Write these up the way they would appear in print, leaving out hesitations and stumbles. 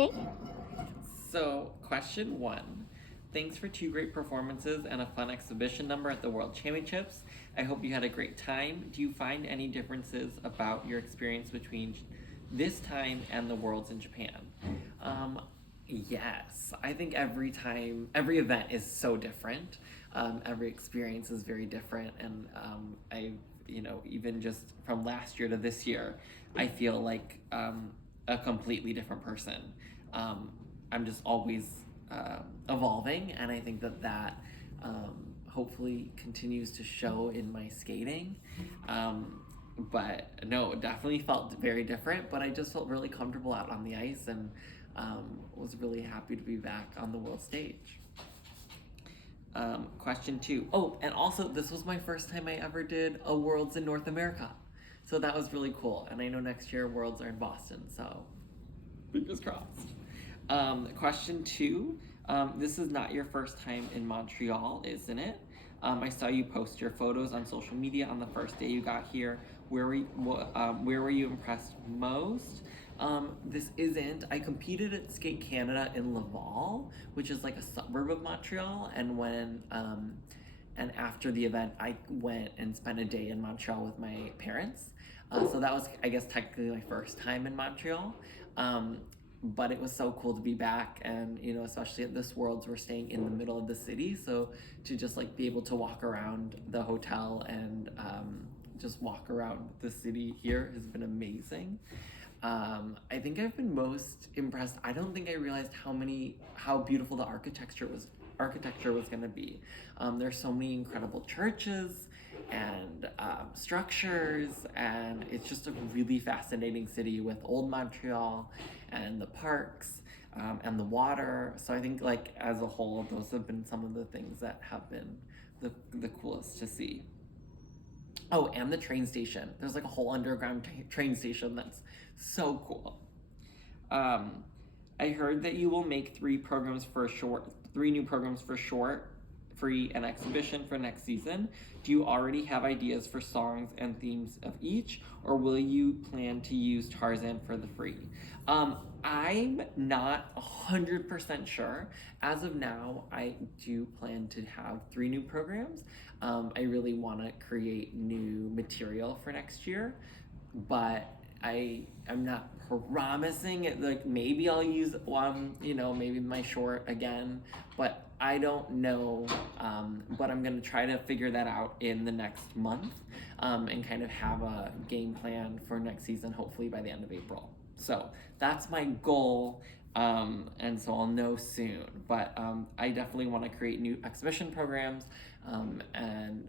Okay. So, question one. Thanks for two great performances and a fun exhibition number at the World Championships. I hope you had a great time. Do you find any differences about your experience between this time and the Worlds in Japan? Yes. I think every event is so different. Every experience is very different, and even just from last year to this year, I feel like a completely different person. Um, I'm just always evolving, and I think that hopefully continues to show in my skating. But no, it definitely felt very different, but I just felt really comfortable out on the ice and was really happy to be back on the world stage. Question two. Oh, and also, this was my first time I ever did a Worlds in North America. So that was really cool. And I know next year Worlds are in Boston, so fingers crossed. Question two. This is not your first time in Montreal, isn't it? I saw you post your photos on social media on the first day you got here. Where were you impressed most? This isn't. I competed at Skate Canada in Laval, which is like a suburb of Montreal, and after the event, I went and spent a day in Montreal with my parents. So that was, I guess, technically my first time in Montreal. But it was so cool to be back, and especially at this Worlds, we're staying in the middle of the city, so to just like be able to walk around the hotel and just walk around the city here has been amazing. I think I've been most impressed. I don't think I realized how beautiful the architecture was going to be. There's so many incredible churches and structures, and it's just a really fascinating city with old Montreal and the parks and the water. So I think, like, as a whole, those have been some of the things that have been the coolest to see. Oh, and the train station. There's like a whole underground train station that's so cool. I heard that you will make three new programs for short, free, and exhibition for next season. Do you already have ideas for songs and themes of each, or will you plan to use Tarzan for the free? I'm not 100% sure. As of now, I do plan to have three new programs. I really want to create new material for next year, but I'm not promising it. Like, maybe I'll use one, maybe my short again, but I don't know. But I'm gonna try to figure that out in the next month, and kind of have a game plan for next season, hopefully by the end of April. So that's my goal, and so I'll know soon. But I definitely want to create new exhibition programs, and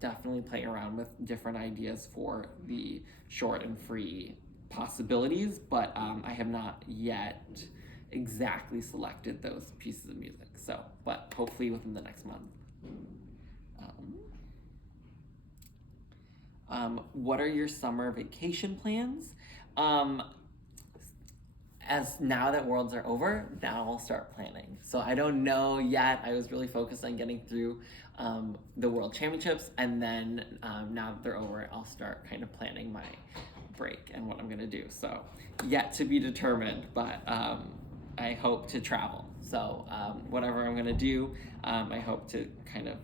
definitely play around with different ideas for the short and free possibilities, but I have not yet exactly selected those pieces of music. So, but hopefully within the next month. What are your summer vacation plans? As now that Worlds are over, now I'll start planning. So I don't know yet. I was really focused on getting through the World Championships, and then now that they're over, I'll start kind of planning my break and what I'm gonna do. So yet to be determined, but I hope to travel. So whatever I'm gonna do, I hope to kind of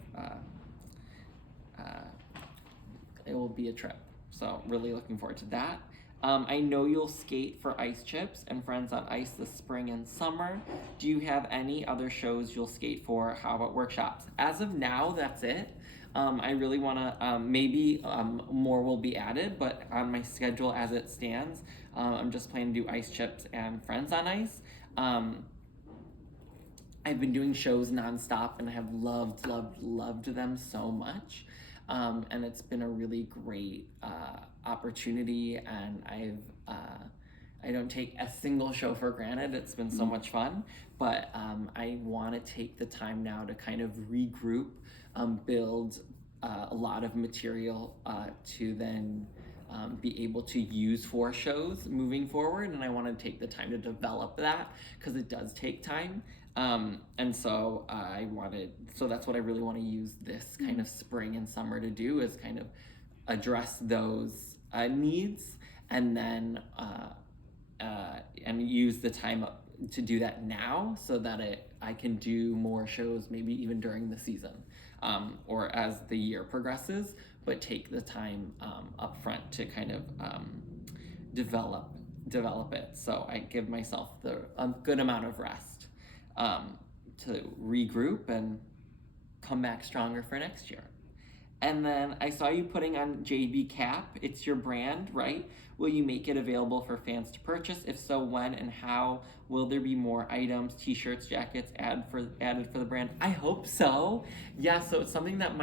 it will be a trip. So really looking forward to that. I know you'll skate for Ice Chips and Friends on Ice this spring and summer. Do you have any other shows you'll skate for? How about workshops? As of now, that's it. I really want to, maybe more will be added, but on my schedule as it stands, I'm just planning to do Ice Chips and Friends on Ice. I've been doing shows nonstop, and I have loved them so much. And it's been a really great opportunity, and I don't take a single show for granted. It's been so much fun, but I want to take the time now to kind of regroup, build a lot of material to then be able to use for shows moving forward, and I want to take the time to develop that because it does take time. And so that's what I really want to use this kind of spring and summer to do, is kind of address those needs, and then and use the time up to do that now so that I can do more shows maybe even during the season, or as the year progresses, but take the time up front to kind of develop it, so I give myself a good amount of rest to regroup and come back stronger for next year. And then I saw you putting on JB Cap. It's your brand, right? Will you make it available for fans to purchase? If so, when and how? Will there be more items, t-shirts, jackets added for the brand? I hope so. Yeah, so it's something that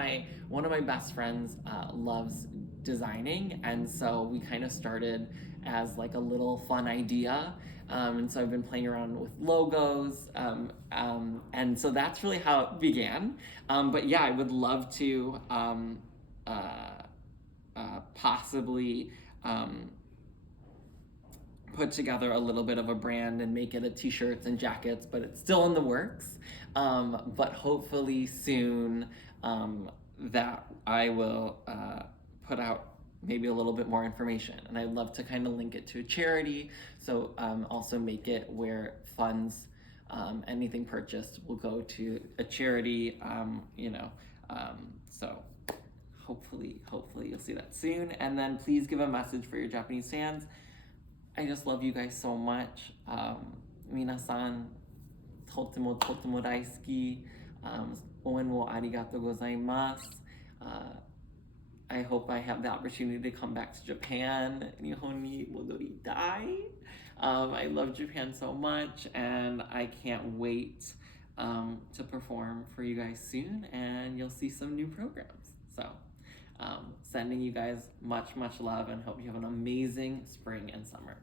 one of my best friends loves designing, and so we kind of started as like a little fun idea. And so I've been playing around with logos, and so that's really how it began. But yeah, I would love to possibly put together a little bit of a brand and make it a t-shirts and jackets, but it's still in the works. But hopefully soon that I will put out maybe a little bit more information, and I'd love to kind of link it to a charity, so also make it where funds, anything purchased will go to a charity, so hopefully you'll see that soon. And then please give a message for your Japanese fans. I just love you guys so much. Minasan, totemo daisuki. Oen wo arigatou gozaimasu. I hope I have the opportunity to come back to Japan. Nihon ni modoritai. I love Japan so much, and I can't wait to perform for you guys soon, and you'll see some new programs. So, sending you guys much love, and hope you have an amazing spring and summer.